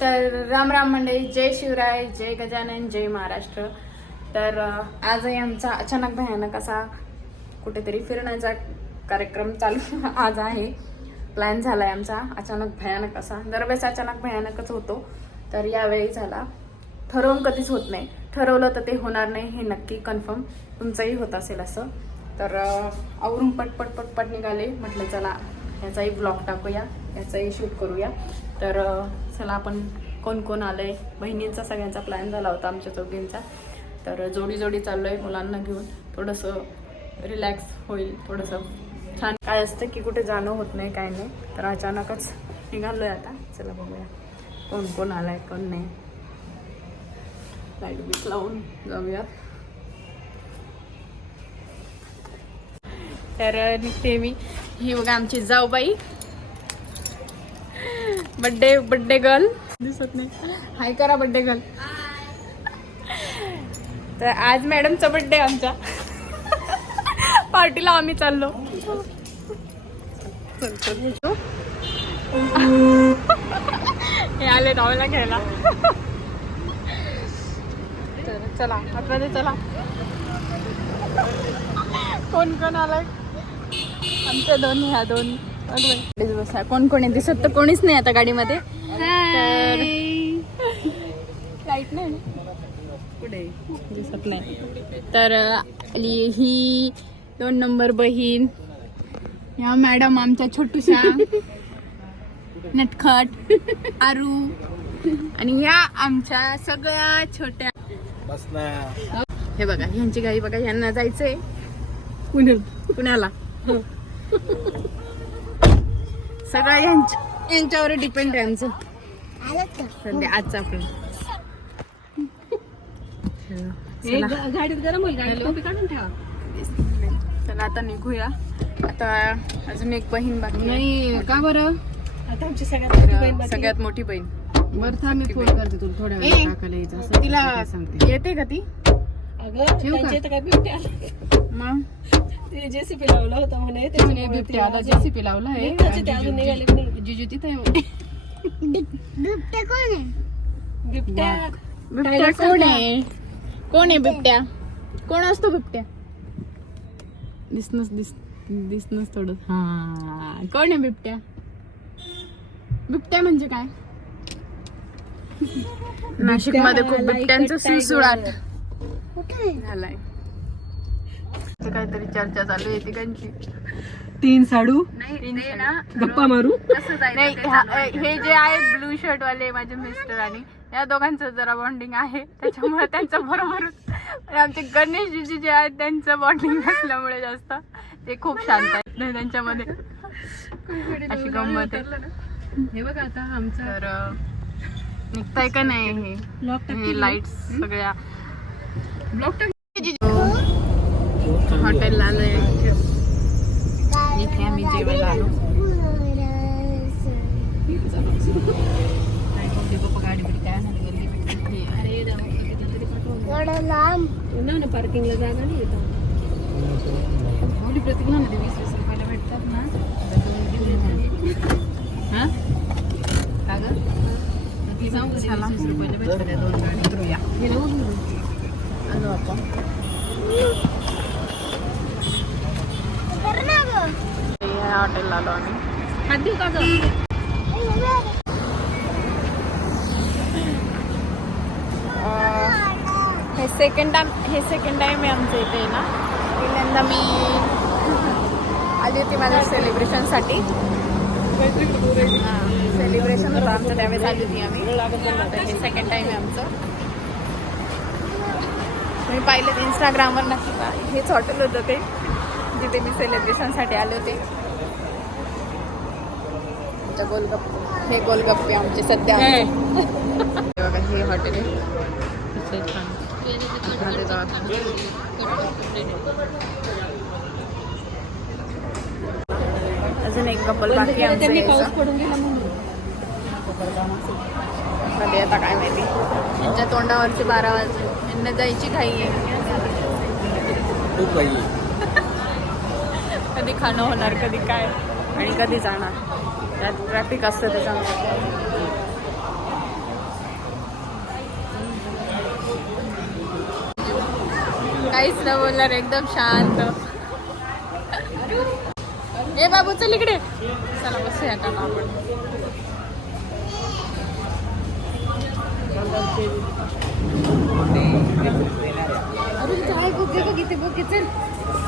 तर राम राम मंडळी जय शिवराय जय गजानन जय महाराष्ट्र. तर आजही आमचा अचानक भयानक असा कुठेतरी फिरण्याचा कार्यक्रम चालू आज आहे. प्लॅन झाला आहे आमचा अचानक भयानक असा. दरवेळेस अचानक भयानकच होतो तर यावेळी झाला. ठरवून कधीच होत नाही. ठरवलं तर ते होणार नाही हे नक्की कन्फर्म तुमचंही होत असेल असं. तर आवरून पटपट पटपट निघाले. म्हटलं चला याचाही ब्लॉग टाकूया याचाही शूट करूया. तर चला आपण कोण कोण आलंय? बहिणींचा सगळ्यांचा प्लॅन झाला होता आमच्या चौघींचा. तर जोडी जोडी चाललोय मुलांना घेऊन. थोडंसं रिलॅक्स होईल थोडंसं छान. काय असतं की कुठे जाणं होत नाही काय नाही. तर अचानकच निघालोय आता. चला बघूया कोण कोण आलाय कोण नाही. लाइट बीट लावून जाऊया. तर निघते मी. ही बघा आमची जाऊबाई. Birthday birthday girl. दिसत नाही. हाय करा बड्डे गर्ल. तर आज मॅडमचा बड्डे आमच्या. पार्टीला आम्ही चाललो. चल, चल, चल. हे आले धावायला घ्यायला. तर चला आतमध्ये चला. कोण कोण आलाय? आमच्या दोन ह्या दोन. बसा कोण कोणी दिसत तर कोणीच नाही आता गाडीमध्ये. लाइट नाही. दिसत नाही. तर आली ही दोन नंबर बहीण. या मॅडम आमच्या छोटूशा. नटखट. आरू. आणि या आमच्या सगळ्या छोट्या. बस ना हे बघा ह्यांची गाई बघा ह्यांना जायचंय. पुण्याला. पुण्याला. सगळं यांच्या यांच्यावर डिपेंड आहे आमचं. सध्या आजचा आपण. चला. गाडीत गरम होईल गाडी टोपी काढून ठेवा. चला आता निघूया. आता अजून एक बहीण बाकी. नाही का बरं? आता आमची सगळ्यात सगळ्यात मोठी बहीण. बरं थांब मी फोन करते तुला. थोड्या वेळ काकाला यायचं असं तिला काय सांगते. येते का ती? ठेवू का? मग? जेसीपी लावला होता म्हणे ते म्हणे बिबट्या आला जेसीपी लावला आहे. त्याचे ते अजून निघाले पण नाही. जिजू तिथे आहे. बिबट्या बिबट्या कोण आहे? कोण आहे बिबट्या? कोण असतो बिबट्या? दिसनच दिस दिसनच थोडं. हा. कोण आहे बिबट्या? बिबट्या म्हणजे काय? नाशिकमध्ये खूप बिबट्यांचं सुळसुळाट. झालाय. काहीतरी चर्चा चालू आहे तिघांची तीन साडू? नाही ते ना गप्पा मारू? नाही हे जे आहे ब्लू शर्ट वाले माझे मिस्टर आणि या दोघांचं जरा बॉन्डिंग आहे. त्याच्यामुळे त्यांचं बरोबर आणि आमचे गणेशजी जे आहेत त्यांचं बॉन्डिंग नसल्यामुळे जास्त. ते खूप शांत आहेत. नाही त्यांच्यामध्ये अशी गंमत आहे. हे बघा आता आमचा तर अं, निघताय का नाही? हे हे लाईट्स सगळ्या. ब्लॉक हॉटेलला आलोय इथे आम्ही जेवायला आलो पार्किंगला जागा नाही येत प्रतीक ना वीस वीस रुपयाला भेटतात ना. हा का गं? मग ती जाऊ वीस रुपयाला भेटतात दोन गाडी ना. आलो आपण ह्या हॉटेलला आलो आम्ही. हे सेकंड टाइम हे सेकंड टाइम आहे आमचं इथे ना. पहिल्यांदा मी आली होती माझ्या सेलिब्रेशनसाठी सेलिब्रेशन होतं आमचं त्यावेळेस आली होती आम्ही. हे सेकंड टाइम आहे आमचं. मी पाहिलं इंस्टाग्रामवर नक्की हेच हॉटेल होतं ते जिथे मी सेलिब्रेशनसाठी आले होते. आमच्या गोलगप्पे. हे गोलगप्पे आमचे सध्या. हे. बघा हे हॉटेल. अजून एक कपल बाकी आहे आमचं त्यांनी. पाऊस पडून गेला म्हणून. मध्ये आता काय माहिती. त्यांच्या तोंडावरचे बारा वाजले. यांना जायची घाई आहे. खूप काही कधी खाणं होणार कधी काय. आणि कधी जाणार. त्यात ट्रॅफिक असतं त्याच्यामुळे काहीच न बोलणार एकदम शांत. हे बाबू चल इकडे. चला बसूया का आपण. अरे काय बघ बघ इथे बघ चल.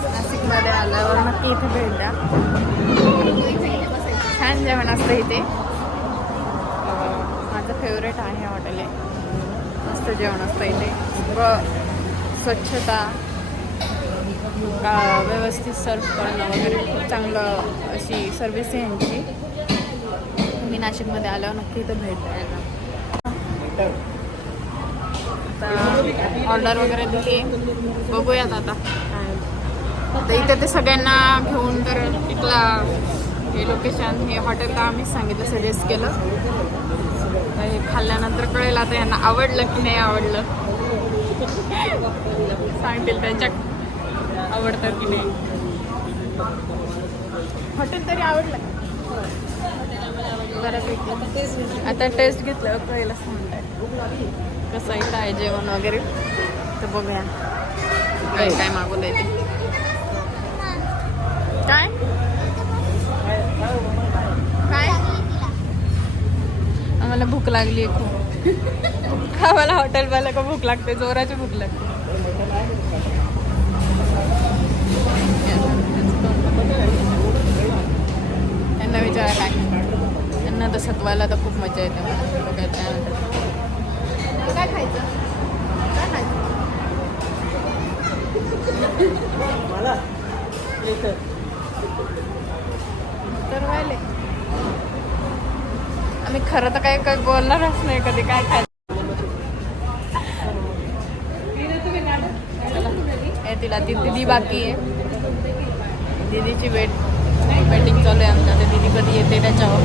नाशिकमध्ये आल्यावर नक्की इथे भेट द्या छान जेवण असतं इथे. माझं फेवरेट आहे हॉटेल आहे मस्त जेवण असतं इथे. व स्वच्छता व्यवस्थित सर्व करणं वगैरे खूप चांगलं अशी सर्विस आहे यांची मी नाशिकमध्ये आल्यावर नक्की इथं भेट द्यायला. ऑर्डर वगैरे दिली. बघूयात आता. तर इथे ते सगळ्यांना घेऊन तर इथला हे लोकेशन हे हॉटेल तर आम्हीच सांगितलं सजेस्ट केलं. तर हे खाल्ल्यानंतर कळेल आता यांना आवडलं की नाही आवडलं. सांगतील त्यांच्या आवडतं की नाही. हॉटेल तरी आवडलं. बऱ्यापैकी. आता टेस्ट घेतलं कळेल असं म्हणतात. कसं आहे काय जेवण वगैरे? तर बघूया. काय काय मागवलंय ते. काय? आम्हाला भूक लागली खूप. आम्हाला हॉटेलवाला का भूक लागते जोराची भूक लागते. त्यांना विचारा काय? त्यांना तर सत्वायला तर खूप मजा येते मला. काय खायचं? तर व्हायले आम्ही खरं तर काय काय बोलणारच नाही कधी काय खायचं. चला. तिला ती दिदी बाकी आहे. दिदीची वेट वेटिंग चालू आहे आमच्या. ते दिदी कधी येते त्याच्यावर.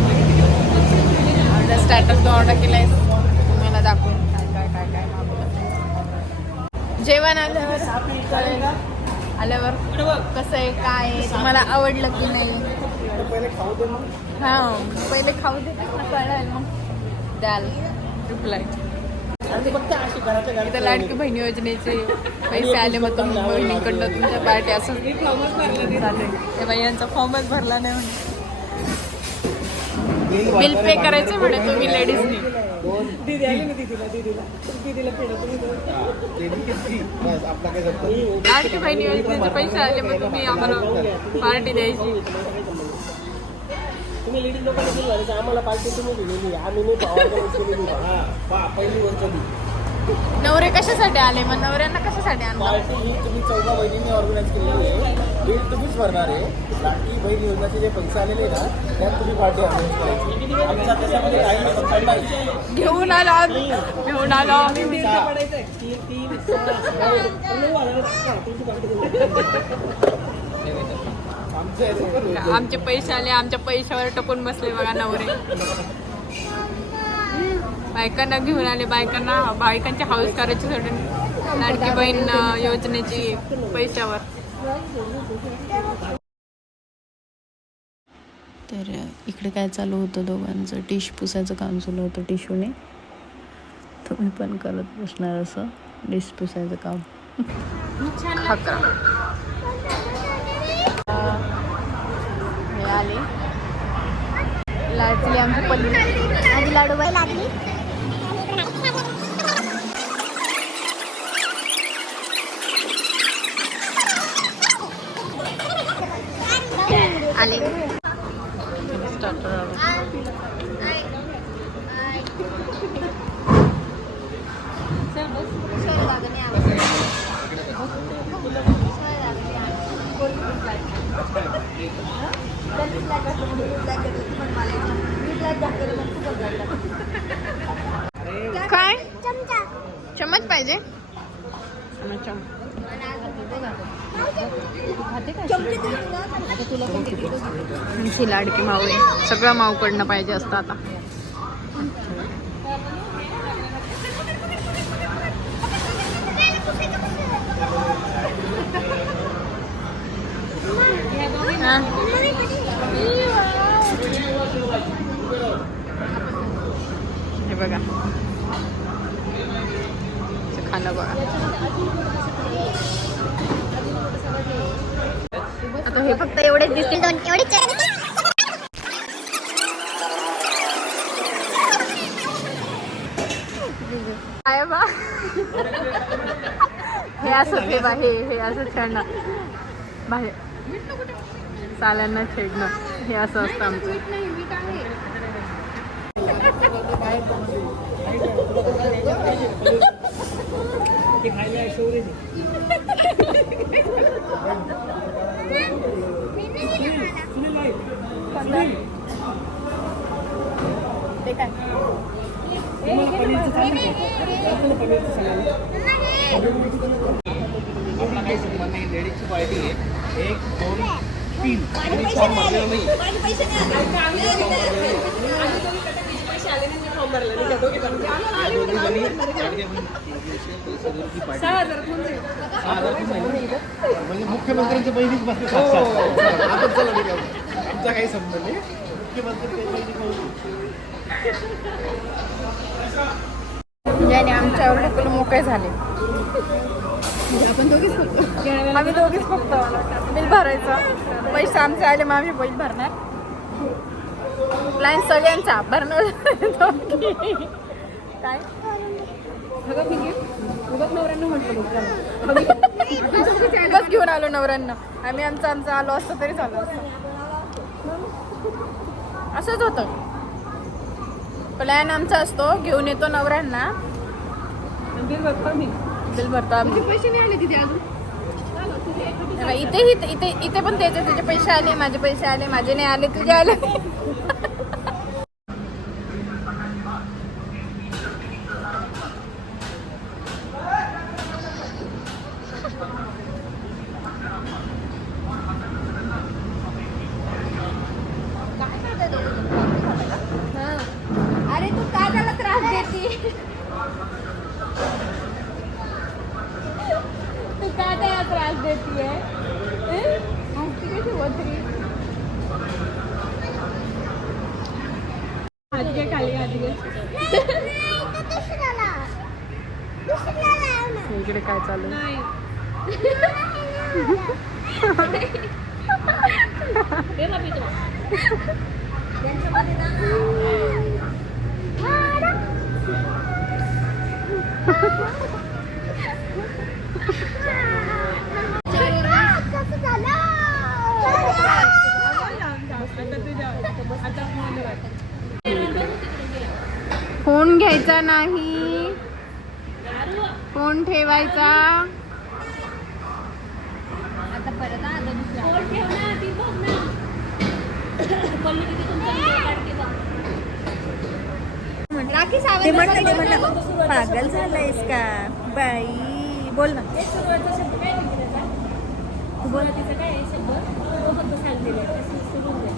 ऑर्डर स्टॅटस ऑर्डर केलाय तुम्हाला दाखवून काय काय काय काय मागवलं. जेवण आल्यावर? आल्यावर? कसं आहे काय तुम्हाला आवडलं की नाही? हा पहिले खाऊ दे कळेल मग द्याल रिप्लाय इथं लाडकी बहिणी योजनेचे पैसे आले मग तुम्ही बहिणीकडनं तुमच्या पार्टी असं. ते बाई यांचा फॉर्मच भरला नाही म्हणे बिल पे करायचं म्हणे तुम्ही लेडीजनी लाडकी बहिणी योजनेचे पैसे आले मग तुम्ही आम्हाला पार्टी द्यायची. तुम्ही लेडीज लोकांना आम्हाला पार्टी तुम्ही दिलेली आम्ही नाही ऑर्गनाईज केलेली हा पहा, पहिली गोष्ट ती नवरे कशासाठी आले? मग नवऱ्यांना कशासाठी आणलं? पार्टी ही तुम्ही चौदा बहिणींनी ऑर्गनाईज केलेली आहे. बिल तुम्हीच भरणार आहे. लाडकी बहीण योजनाचे जे पैसे आलेले ना त्यात तुम्ही पार्टी ऑर्गनाईज करायची. आमचा त्याच्यामध्ये काही संबंध नाही घेऊन आलो घेऊन आलो आम्ही. आमचं पैसे आले आमच्या पैशावर टपून बसले बघा नवरे. बायकांना घेऊन आले बायकांना बायकांची हाऊस करायची सोडून. लाडकी बहीण योजनेची पैशावर. तर इकडे काय चालू होतं दोघांचं? टिश पुसायचं काम चालू होतं टिशूने. तुम्ही पण करत बसणार असं. डिश पुसायचं काम. खाकरा. मिळाले. लाडली आमची पल्ली. माझी लाडूबाई लागली आले स्टार्टर काय चमच पाहिजे आमची लाडकी माऊ आहे सगळं माऊकडनं पाहिजे असतं आता हा. हे बघा हे खाणं बघा आता हे फक्त एवढेच दिसतील दोन एवढीच काय बा हे बा हे हे असं छेडणं बाहेर. साल्यांना छेडणं. हे असं असतं आमचं. ते काय पनीरचं लेडीजची पार्टी आहे. एक दोन तीन. फॉर्म भरलेला नाही ही? म्हणजे मुख्यमंत्र्यांच्या बहिणीच बसले आहे. आमचा काही संबंध नाही. ज्याने आमच्या एवढे मोकळे झाले. आपण दोघीच फक्त. आम्ही दोघीच फक्त. बिल भरायचं. पैसे आमचे आले मग आम्ही बिल भरणार. प्लॅन सगळ्यांचा. भरणार काय? बस घेऊन आलो नवऱ्यांना. आम्ही आमचं आमचं आलो असतं तरी झालं असतं. असंच होतं. प्लॅन आमचा असतो. घेऊन येतो नवऱ्यांना. बिल भरतो. पैसे नाही आले तिथे अजून? इथे इथे इथे पण त्याचे तुझे पैसे आले माझे पैसे आले माझे नाही आले तुझे आले अरे तू का त्याला त्रास देते तू का त्याला त्रास देतीये कशी वथरी हात घे खाली हात घे दुसऱ्याला दुसऱ्याला इकडे काय चालू नाही दे ना पितो कसं झालं फोन घ्यायचा नाही. फोन ठेवायचा? आता परत राखी ते म्हटलं की म्हटलं पागल झालायस का? बाई बोल ना हे सुरुवातीचा शब्द काय माहिती त्याचा सुरुवातीचा काय आहे शब्द तो फक्त सांगलेला आहे तसं सुरू दे.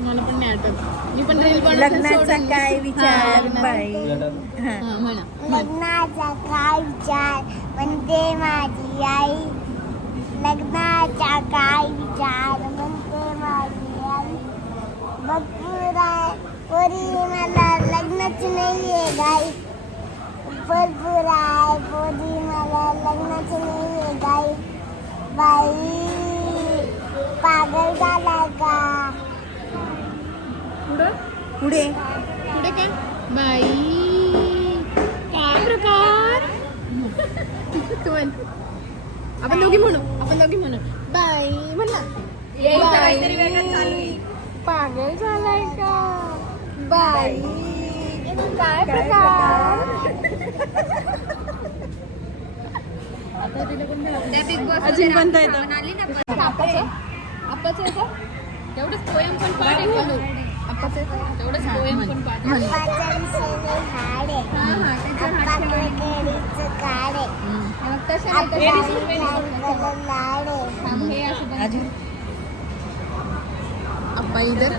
मला पण नाही आठवत मी पण रील लग्नाचा काय विचार बाई? हा. म्हणा लग्नाचा काय विचार? म्हणते माझी आई. लग्नाचा काय विचार? म्हणते माझी आई. भरपूर आहे पोरी मला लग्नाची नाही आहे गाई भरपूर आहे पोरी मला लग्नाची नाही आहे गाई बाई पागल झालाय का? पुढे? पुढे. काय? बाई काय प्रकार? तू म्हण. आपण दोघी म्हणू आपण दोघी म्हणू. बाई म्हण बाई. पागल झालाय का? बाई. काय प्रकार? अजून म्हणता येतं? आपाचं आपाचं येतं? तेवढंच पोयम पण पाठ आहे. अप्पा इधर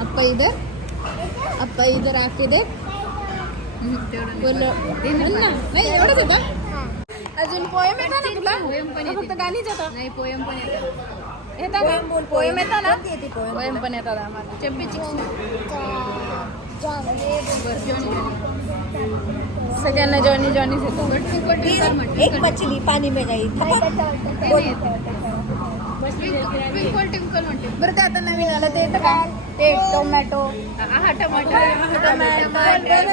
अप्पा इधर अप्पा इधर आके ना. नाही एवढंच अजून पोयम येतं. ना तुला फक्त गाणीच येतं नाही पोयम पण येतं. येतं का पोयम ना पोयम पण येतात आम्हाला चेप्पी चिक्स जॉन सगळ्यांना जॉनी जॉनीच येतो एक मछली पाणी में गई ट्विंकल ट्विंकल म्हणते बरं ते आता नवीन आलं ते येतं ते टोमॅटो हा टमाटर। टमाटर।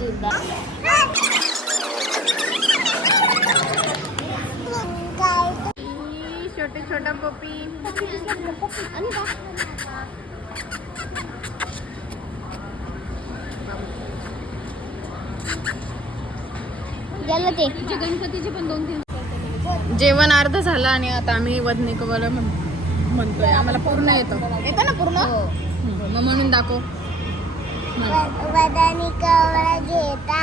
मजेदार छोटे छोटा पपी. ते. गणपतीचे पण दोन तीन जेवण अर्ध झालं आणि आता आम्ही वदनी कवल म्हणतोय. आम्हाला पूर्ण येतं. येतं ना पूर्ण? हं, मग म्हणून दाखव. वदनी कवळ घेता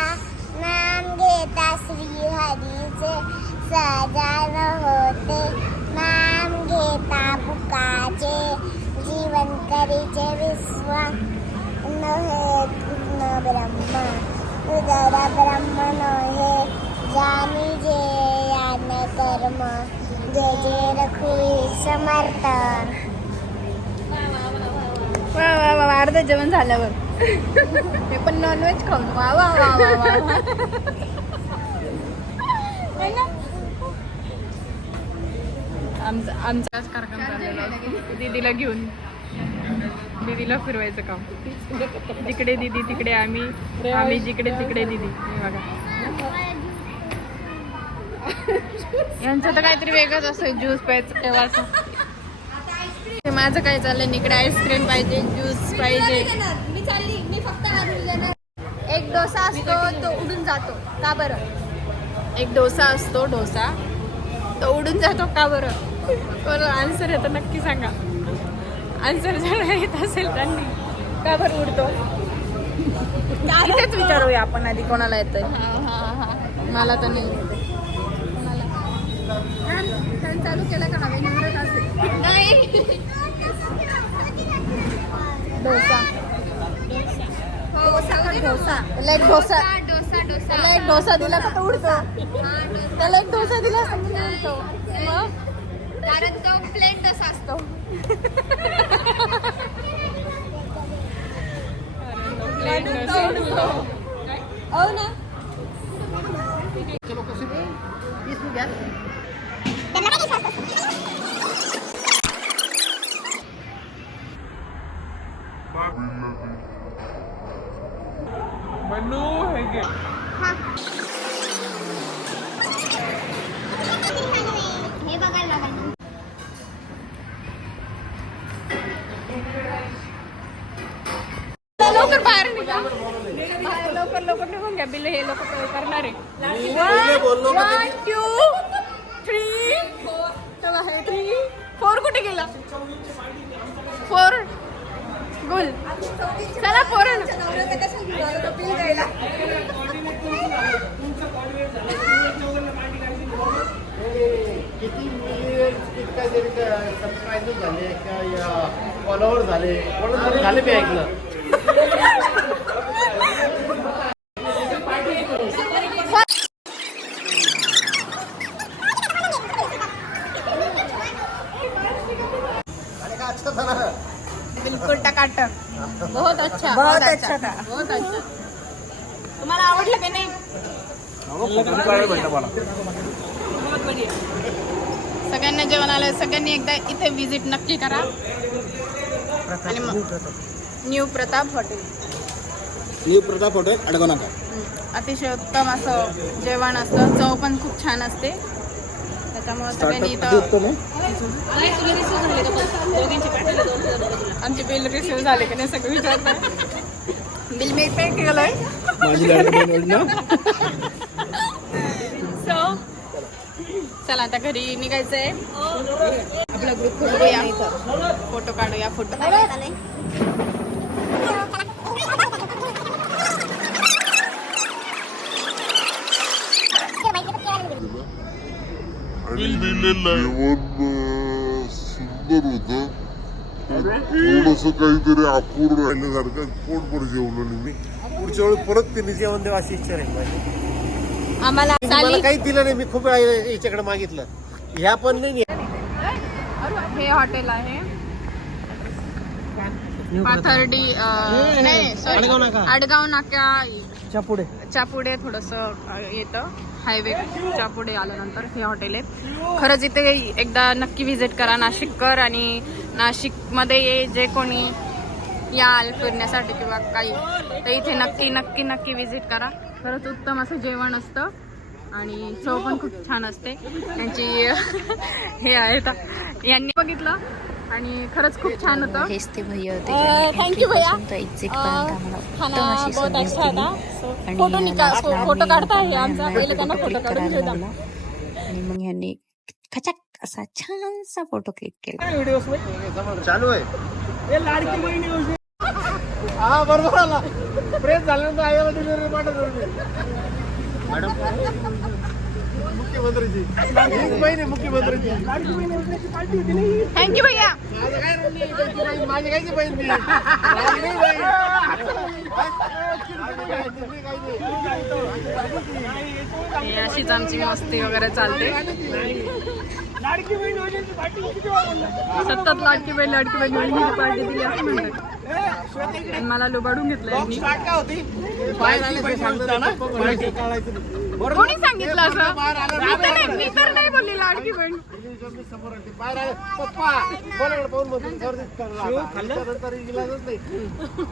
नाम घेता श्री हरीचे सजान होते. नाम घेता बुकाचे जीवन करीचे विश्व न हे पूर्ण ब्रह्म उदर ब्रह्म नहे. जानी जे यान कर्म जे जे रखुई समर्थ. वा वा वा वा, अर्ध जेवण झाल्यावर. ते पण नॉनव्हेज खाऊन. वा वा वा वा वा है ना? आमचा आमचाच कार्यक्रम चाललेला. दीदीला घेऊन. दीदीला फिरवायचं काम. तिकडे दीदी तिकडे आम्ही. आम्ही जिकडे तिकडे दीदी. हे बघा. यांचं तर काहीतरी वेगळंच असं ज्यूस प्यायचं तेव्हाच ते माझं काय चाललंय? इकडे आईस्क्रीम पाहिजे ज्यूस पाहिजे. मी चालली. मी फक्त एक डोसा असतो तो उडून जातो. का बरं? एक डोसा असतो डोसा. तो उडून जातो का बरं? कोणाला आन्सर येतं नक्की सांगा. आन्सर ज्याला येत असेल त्यांनी. का बरं उडतो? इथेच विचारूया आपण आधी कोणाला येतंय. मला तर नाही. फॅन चालू केला का नवीन निवडत असेल? नाही. डोसा. डोसा डोसा. डोसा? डोसा. एक डोसा दिला का तो उडतो त्याला एक डोसा दिला उडतो. कारण तो प्लेन डोसा असतो. हो ना. किती मिलियन किती काहीतरी सबस्क्रायबर झाले किंवा फॉलोअर झाले झाले मी ऐकलं. बिलकुल टकाटक. बहुत अच्छा. बहुत अच्छा था. बहुत अच्छा. तुम्हाला आवडलं की नाही? सगळ्यांना जेवण आलं. सगळ्यांनी एकदा इथे विजिट नक्की करा. आणि मग new Pratap. Hotel new Pratap hotel अडगो नका हम्म. अतिशय उत्तम असं जेवण असतं. चव पण खूप छान असते. त्याच्यामुळे सगळ्यांनी इथं आमचे बिल रिसिव्ह झाले की नाही सगळं विचारताय. बिल मी पे केलंय. माझी सो चला आता घरी निघायचंय. आपला ग्रुप फोटो फोटो काढूया फोटो सुंदर होत थोडस काहीतरी अपूर्ण राहिल्यासारखं पोटभर जेवलो मी पुढच्या वेळी परत त्यांनी जेवण देवा अशी इच्छा राहील माझी आम्हाला मला काहीच दिलं नाही मी खूप वेळा याच्याकडे मागितलं. ह्या पण नाही हे हॉटेल आहे. पाथर्डी अं, नाही. आडगाव नाका. आडगाव च्या पुढे. पुढे थोडस येतं. हायवेच्या पुढे आल्यानंतर हे हॉटेल आहे. खरंच इथे एकदा नक्की व्हिजिट करा. नाशिककर आणि नाशिकमध्ये ये जे कोणी याल फिरण्यासाठी किंवा काही तर इथे नक्की नक्की नक्की व्हिजिट करा. खरंच उत्तम असं जेवण असतं. आणि चव पण खूप छान असते. यांची हे आहेत. यांनी बघितलं. आणि खरंच खूप छान होतं. हेच ते भैया होते. you भैया. फोटो फोटो काढता आहे त्यांना आमचा पहिले त्यांना photo फोटो काढून घेऊ. आणि मग ह्यांनी खचाक असा छानसा फोटो क्लिक केला. व्हिडिओ चालू आहे. हा बरोबर आला प्रेस झाल्यानंतर आईला डिलिव्हरी पाठवतो मॅडम मुख्यमंत्रीची मुख्यमंत्रीची थँक्यू भैया. माझं काय माझी कायची बहीण ती? अशीच आमची मस्ती वगैरे चालते. सतत लाडकी बहीण लाडकी बहीण पार्टी दिली असं म्हणतात आणि मला लुबाडून घेतलं यांनी. आले कोणी सांगितलं असं? मी तर नाही मी तर नाही बोलली लाडकी बहीण. आली. आले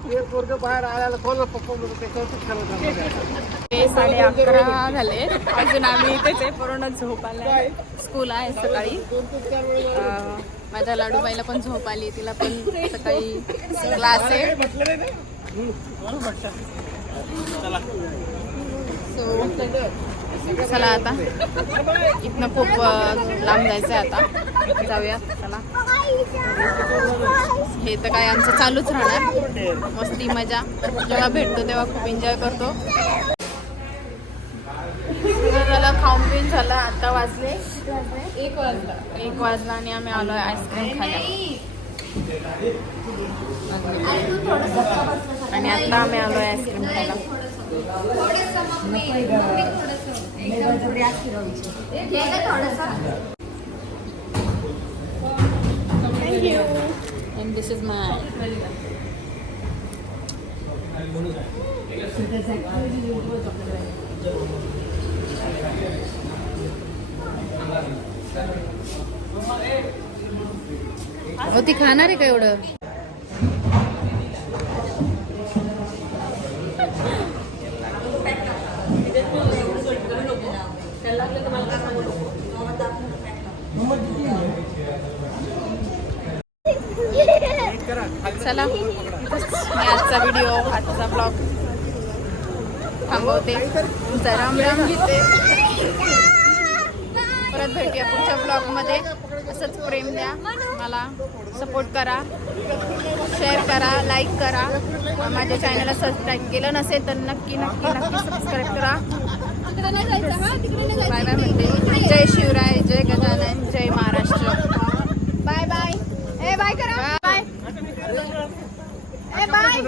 ते पोरगं बाहेर आल्याला कोणाला पप्पा म्हणतो ते सर्दीच करत ते साडे अकरा झाले. अजून आम्ही इथेच आहे पूर्ण झोप आलाय. स्कूल आहे सकाळी. अं, माझ्या लाडूबाईला पण झोप आली तिला पण सकाळी क्लास आहे. चला आता. इथनं खूप लांब जायचं आहे आता. जाऊया चला. हे तर काय आमचं चालूच राहणार. मस्ती मजा. जेव्हा भेटतो तेव्हा खूप एन्जॉय करतो झालं पिऊन झालं आता वाजले. एक वाजला. एक वाजला आणि आम्ही आलो आईस्क्रीम खायला. आणि आता आम्ही आलो आईस्क्रीम खायला. And this is mine. हो ती खाणार आहे का एवढं? चला मी आजचा व्हिडिओ आजचा ब्लॉग थांबवते. तुमचा राम राम घेते. परत भेटूया पुढच्या ब्लॉगमध्ये. असंच प्रेम द्या. मला सपोर्ट करा. शेअर करा लाईक करा. माझ्या चॅनलला सबस्क्राईब केलं नसेल तर नक्की नक्की नक्की सबस्क्राईब करा. बाय बाय म्हणते. जय शिवराय जय गजानन जय महाराष्ट्र. बाय बाय ए बाय करा. बाय ए बाय